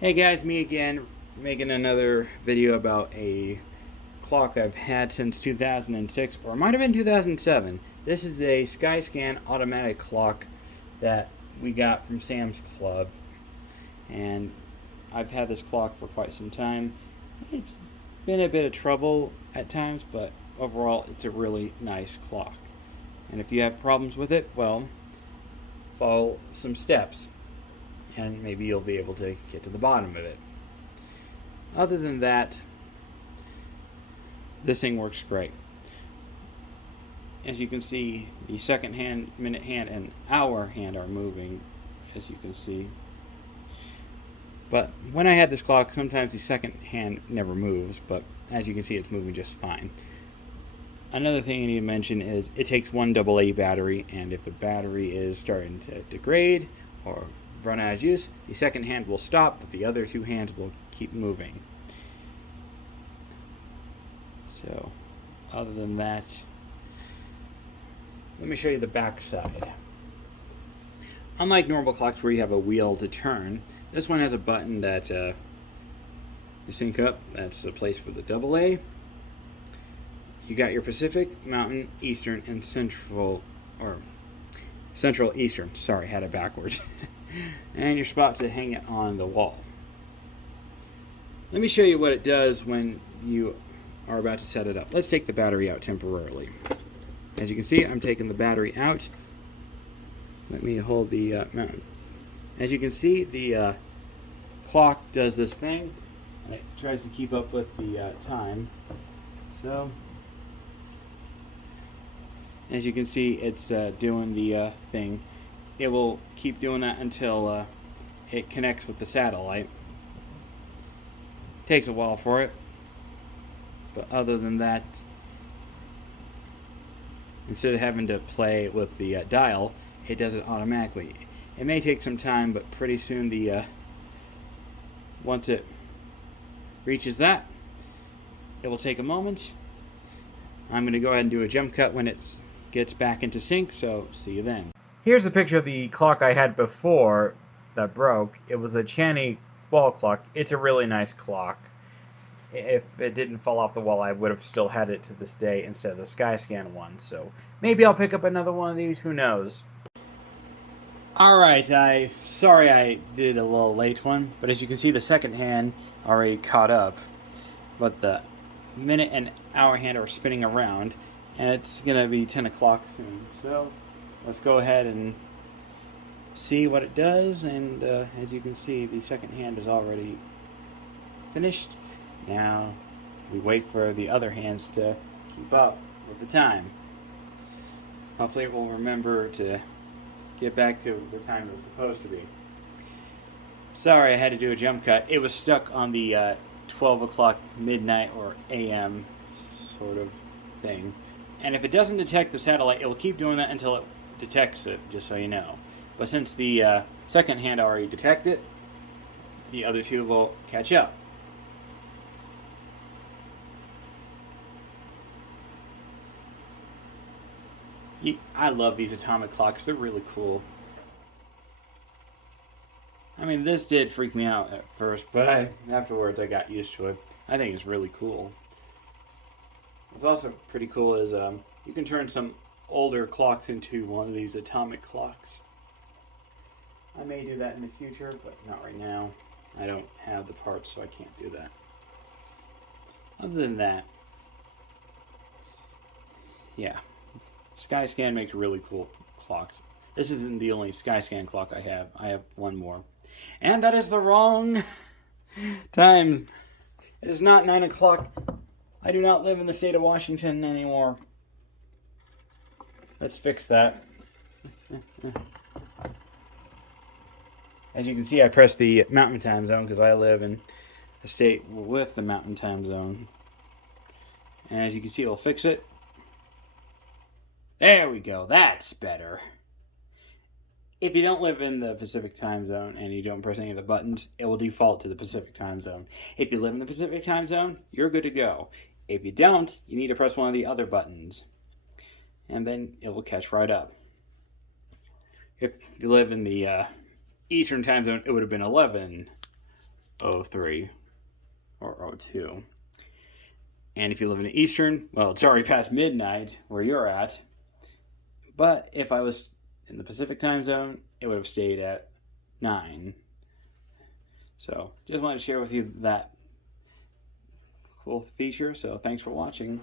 Hey guys, me again, making another video about a clock I've had since 2006, or it might have been 2007. This is a Skyscan automatic clock that we got from Sam's Club, and I've had this clock for quite some time. It's been a bit of trouble at times, but overall it's a really nice clock. And if you have problems with it, well, follow some steps and maybe you'll be able to get to the bottom of it. Other than that, this thing works great. As you can see, the second hand, minute hand, and hour hand are moving, as you can see. But when I had this clock, sometimes the second hand never moves, but as you can see, it's moving just fine. Another thing I need to mention is it takes one AA battery, and if the battery is starting to degrade or run out of juice, the second hand will stop, but the other two hands will keep moving. So, other than that, let me show you the back side. Unlike normal clocks where you have a wheel to turn, this one has a button that you sync up. That's the place for the AA. You got your Pacific, Mountain, Eastern, and Central Eastern. Sorry, had it backwards. And your spot to hang it on the wall. Let me show you what it does when you are about to set it up. Let's take the battery out temporarily. As you can see, I'm taking the battery out. Let me hold the mountain. As you can see, the clock does this thing, and it tries to keep up with the time. So, as you can see, it's doing the thing. It will keep doing that until it connects with the satellite. Takes a while for it, but other than that, instead of having to play with the dial, it does it automatically. It may take some time, but pretty soon once it reaches that, it will take a moment. I'm going to go ahead and do a jump cut when it gets back into sync, so see you then. Here's a picture of the clock I had before that broke. It was a Channy wall clock. It's a really nice clock. If it didn't fall off the wall, I would have still had it to this day instead of the Skyscan one. So maybe I'll pick up another one of these. Who knows? Alright, sorry I did a little late one, but as you can see, the second hand already caught up. But the minute and hour hand are spinning around, and it's going to be 10 o'clock soon. So let's go ahead and see what it does. And as you can see, the second hand is already finished. Now we wait for the other hands to keep up with the time. Hopefully it will remember to get back to the time it was supposed to be. Sorry I had to do a jump cut. It was stuck on the 12 o'clock midnight or AM sort of thing. And if it doesn't detect the satellite, it will keep doing that until it detects it, just so you know. But since the second hand already detected it, the other two will catch up. I love these atomic clocks. They're really cool. I mean, this did freak me out at first, but afterwards I got used to it. I think it's really cool. What's also pretty cool is you can turn some older clocks into one of these atomic clocks. I may do that in the future, but not right now. I don't have the parts, so I can't do that. Other than that, yeah. Skyscan makes really cool clocks. This isn't the only Skyscan clock I have. I have one more. And that is the wrong time. It is not 9 o'clock. I do not live in the state of Washington anymore. Let's fix that. As you can see, I pressed the mountain time zone because I live in a state with the mountain time zone. And as you can see, it'll fix it. There we go. That's better. If you don't live in the Pacific time zone and you don't press any of the buttons, it will default to the Pacific time zone. If you live in the Pacific time zone, you're good to go. If you don't, you need to press one of the other buttons. And then it will catch right up. If you live in the Eastern time zone, it would have been 11. 03 or 02. And if you live in the Eastern, well, it's already past midnight where you're at. But if I was in the Pacific time zone, it would have stayed at 9. So just wanted to share with you that cool feature. So thanks for watching.